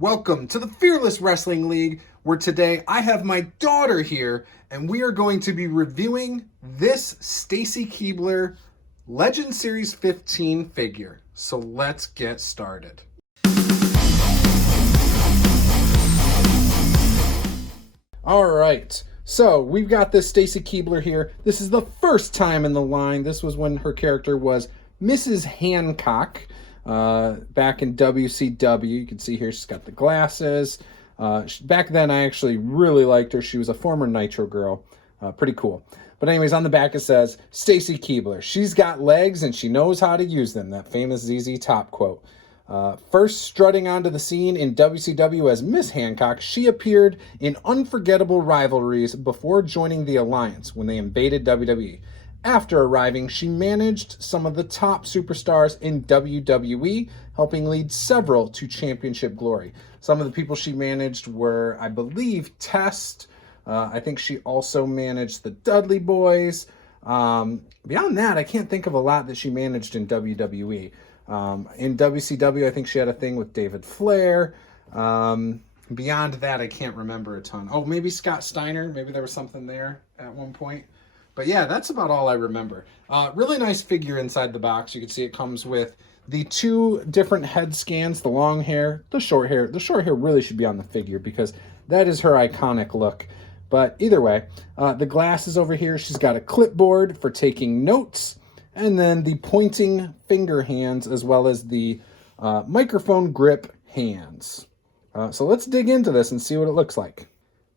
Welcome to the Fearless Wrestling League, where today I have my daughter here, and we are going to be reviewing this Stacy Keibler Legend Series 15 figure. So let's get started. All right, so we've got this Stacy Keibler here. This is the first time in the line. This was when her character was Mrs. Hancock. Back in WCW, you can see here she's got the glasses. Back then, I actually really liked her. She was a former Nitro girl. Pretty cool. But anyways, on the back it says, Stacy Keibler. She's got legs and she knows how to use them. That famous ZZ Top quote. First strutting onto the scene in WCW as Miss Hancock, she appeared in unforgettable rivalries before joining the Alliance when they invaded WWE. After arriving, she managed some of the top superstars in WWE, helping lead several to championship glory. Some of the people she managed were, I believe, Test. I think she also managed the Dudley Boys. Beyond that, I can't think of a lot that she managed in WWE. In WCW, I think she had a thing with David Flair. Beyond that, I can't remember a ton. Oh, maybe Scott Steiner. Maybe there was something there at one point. But yeah, that's about all I remember. Really nice figure inside the box. You can see it comes with the two different head scans, the long hair, the short hair. The short hair really should be on the figure because that is her iconic look. But either way, the glasses over here, she's got a clipboard for taking notes, and then the pointing finger hands as well as the microphone grip hands. So let's dig into this and see what it looks like.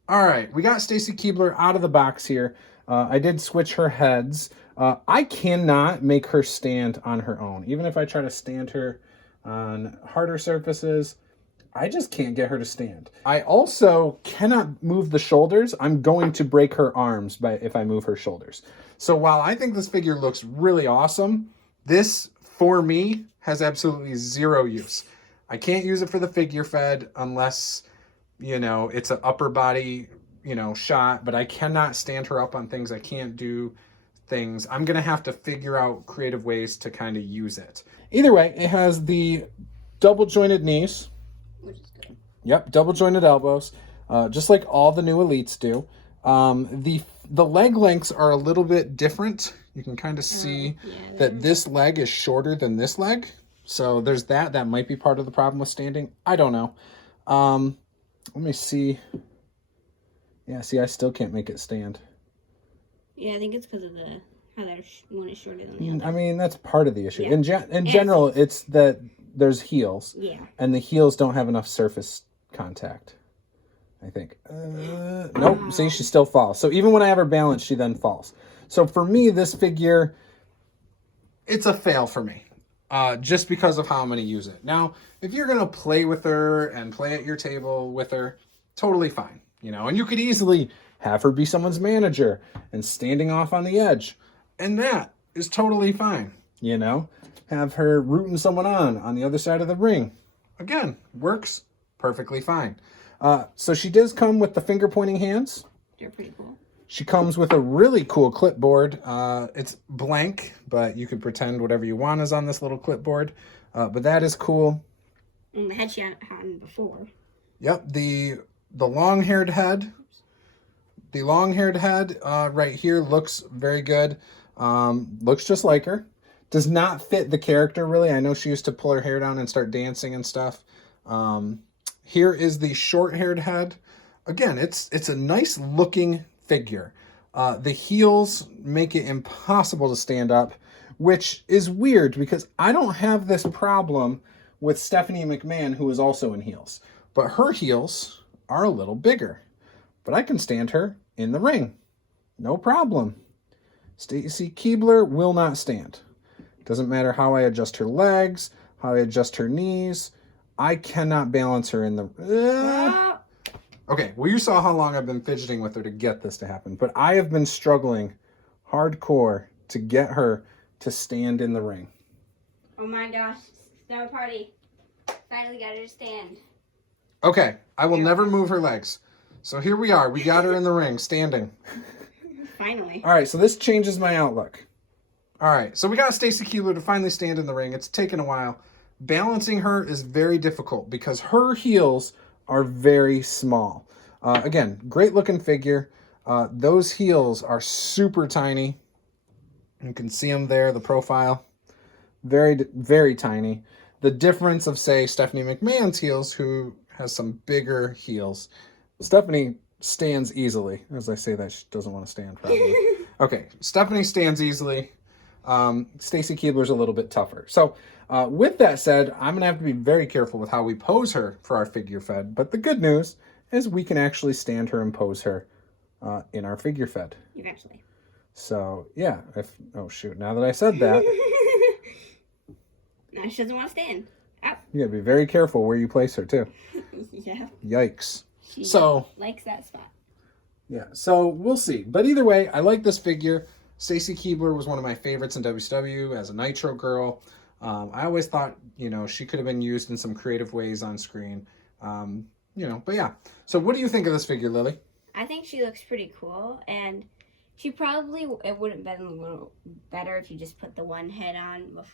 All right, we got Stacy Keibler out of the box here. I did switch her heads. I cannot make her stand on her own. Even if I try to stand her on harder surfaces, I just can't get her to stand. I also cannot move the shoulders. I'm going to break her arms if I move her shoulders. So while I think this figure looks really awesome, this, for me, has absolutely zero use. I can't use it for the figure fed unless, you know, it's an upper body shot, but I cannot stand her up on things. I can't do things. I'm going to have to figure out creative ways to kind of use it. Either way, it has the double jointed knees. Which is good. Yep, double jointed elbows, just like all the new Elites do. The leg lengths are a little bit different. You can kind of see that this leg is shorter than this leg. So there's that. That might be part of the problem with standing. I don't know. Let me see. Yeah, see, I still can't make it stand. Yeah, I think it's because of how that one is shorter than the other. I mean, that's part of the issue. Yeah. In general, it's that there's heels. Yeah. And the heels don't have enough surface contact, I think. Nope, see, she still falls. So even when I have her balanced, she then falls. So for me, this figure, it's a fail for me. Just because of how I'm going to use it. Now, if you're going to play with her and play at your table with her, totally fine. And you could easily have her be someone's manager and standing off on the edge. And that is totally fine. Have her rooting someone on the other side of the ring. Again, works perfectly fine. So she does come with the finger pointing hands. They're pretty cool. She comes with a really cool clipboard. It's blank, but you can pretend whatever you want is on this little clipboard. But that is cool. And the head she had before. Yep, the long-haired head. The long-haired head right here looks very good. Looks just like her. Does not fit the character, really. I know she used to pull her hair down and start dancing and stuff. Here is the short-haired head. Again, it's a nice-looking figure. The heels make it impossible to stand up, which is weird because I don't have this problem with Stephanie McMahon, who is also in heels. But her heels are a little bigger. But I can stand her in the ring. No problem. Stacy Keibler will not stand. Doesn't matter how I adjust her legs, how I adjust her knees. I cannot balance her in the... Okay, well, you saw how long I've been fidgeting with her to get this to happen. But I have been struggling hardcore to get her to stand in the ring. Oh my gosh. Star party. Finally got her to stand. Okay, I will never move her legs. So here we are. We got her in the ring, standing. Finally. All right, so this changes my outlook. All right, so we got Stacy Keibler to finally stand in the ring. It's taken a while. balancing her is very difficult because her heels are very small. Again, great looking figure. Those heels are super tiny. You can see them there, the profile. Very, very tiny. The difference of, say, Stephanie McMahon's heels, who has some bigger heels. Stephanie stands easily. As I say that, she doesn't want to stand, probably. Okay, Stephanie stands easily. Stacy Keibler's a little bit tougher. So, with that said, I'm going to have to be very careful with how we pose her for our figure fed. But the good news is we can actually stand her and pose her in our figure fed. Eventually. So, yeah. Oh, shoot. Now that I said that... Now she doesn't want to stand. Ow. You gotta be very careful where you place her, too. Yeah. Yikes. She likes that spot. Yeah, so we'll see. But either way, I like this figure. Stacy Keibler was one of my favorites in WCW as a Nitro girl. I always thought, she could have been used in some creative ways on screen. But yeah. So what do you think of this figure, Lily? I think she looks pretty cool, and she probably, it would have been a little better if you just put the one head on with,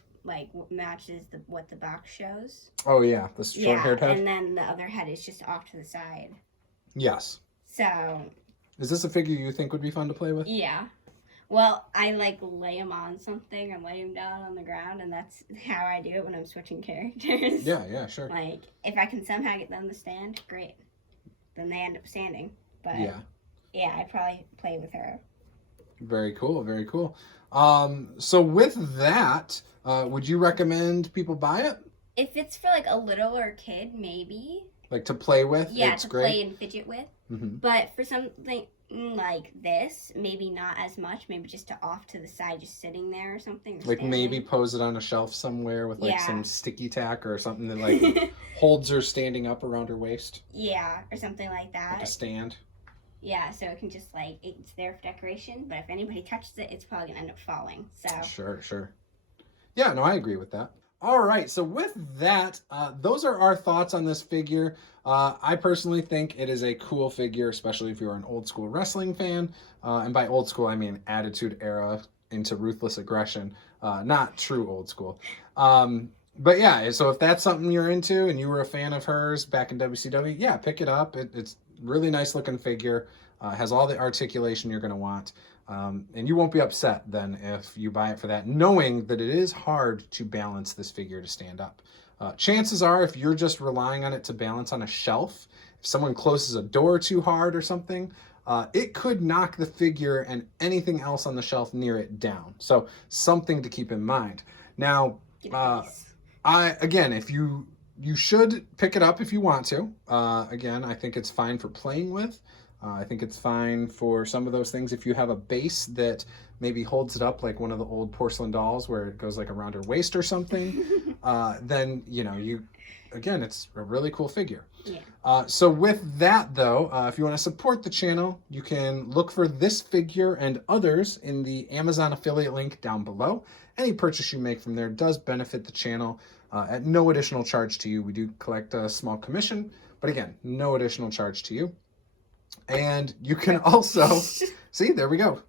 matches what the box shows. Oh, yeah, the short-haired head? And then the other head is just off to the side. Yes. So... Is this a figure you think would be fun to play with? Yeah. Well, I, lay him on something and lay him down on the ground, and that's how I do it when I'm switching characters. Yeah, sure. If I can somehow get them to stand, great. Then they end up standing. But, yeah, I'd probably play with her. Very cool, very cool. So with that, would you recommend people buy it? If it's for a littler kid, maybe. To play with? Yeah, it's to great. play and fidget with. Mm-hmm. But for something like this, maybe not as much. Maybe just off to the side, just sitting there or something. Or maybe pose it on a shelf somewhere with some sticky tack or something that holds her standing up around her waist. Yeah, or something like that. Like a stand. Yeah, so it can just it's there for decoration, but if anybody touches it, it's probably gonna end up falling. So Sure. Yeah, no, I agree with that. All right, so with that, those are our thoughts on this figure. I personally think it is a cool figure, especially if you're an old school wrestling fan. And by old school, I mean Attitude Era into Ruthless Aggression, not true old school. But yeah, so if that's something you're into and you were a fan of hers back in WCW, yeah, pick it up. It's really nice looking figure. Has all the articulation you're going to want. And you won't be upset then if you buy it for that, knowing that it is hard to balance this figure to stand up. Chances are, if you're just relying on it to balance on a shelf, if someone closes a door too hard or something, it could knock the figure and anything else on the shelf near it down. So something to keep in mind. Now, if you should pick it up if you want to. Again, I think it's fine for playing with. I think it's fine for some of those things. If you have a base that maybe holds it up like one of the old porcelain dolls where it goes around her waist or something, then, it's a really cool figure. Yeah. So with that, though, if you want to support the channel, you can look for this figure and others in the Amazon affiliate link down below. Any purchase you make from there does benefit the channel at no additional charge to you. We do collect a small commission, but again, no additional charge to you. And you can also, see, there we go.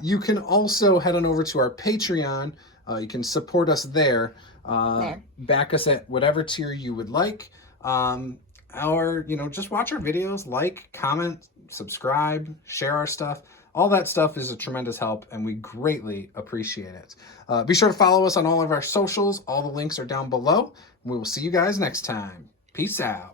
You can also head on over to our Patreon. You can support us there. Back us at whatever tier you would like. Or, just watch our videos, comment, subscribe, share our stuff. All that stuff is a tremendous help, and we greatly appreciate it. Be sure to follow us on all of our socials. All the links are down below. We will see you guys next time. Peace out.